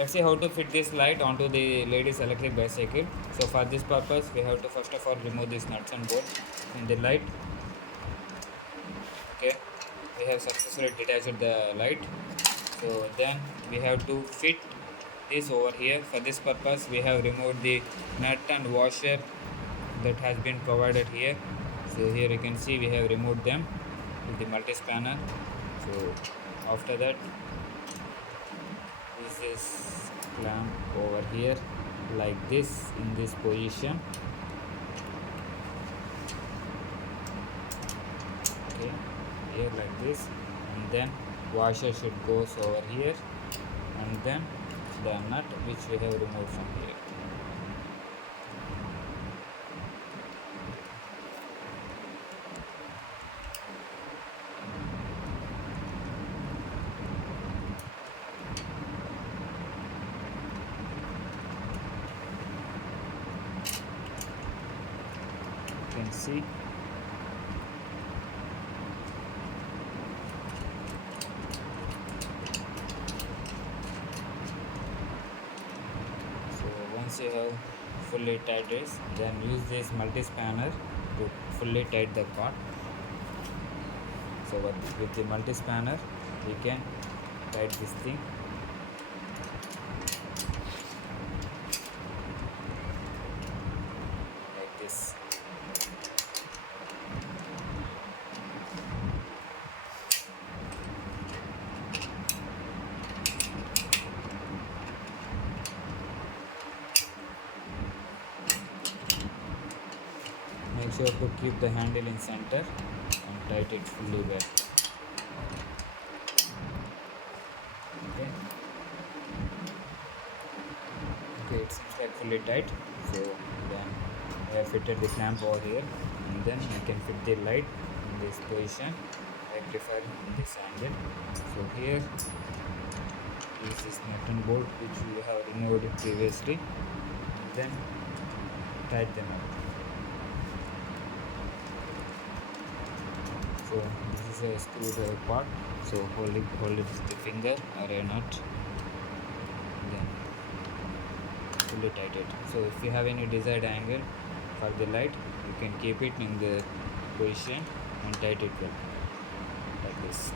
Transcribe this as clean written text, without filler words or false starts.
let's see how to fit this light onto the lady's electric bicycle. So for this purpose we have to first of all remove these nuts and bolts in the light. Okay, we have successfully detached the light. So then we have to fit this over here. For this purpose we have removed the nut and washer that has been provided here. So here you can see we have removed them with the multi spanner. So after that, this is clamp over here like this in this position. Okay, here like this, and then washer should goes over here, and then the nut which we have removed from here. You can see once you have fully tied this, then use this multi spanner to fully tight the part. So with the multi spanner we can tight this thing like this. Make sure to keep the handle in center and tight it fully well. Okay. Okay, it seems like fully tight. So then I have fitted the clamp over here, and then I can fit the light in this position, rectified in this angle. So here is this nut and bolt which we have removed previously, and then tight them up. So this is a screwdriver part, so hold it with the finger or a nut, then fully tight it. So if you have any desired angle for the light, you can keep it in the position and tight it well like this.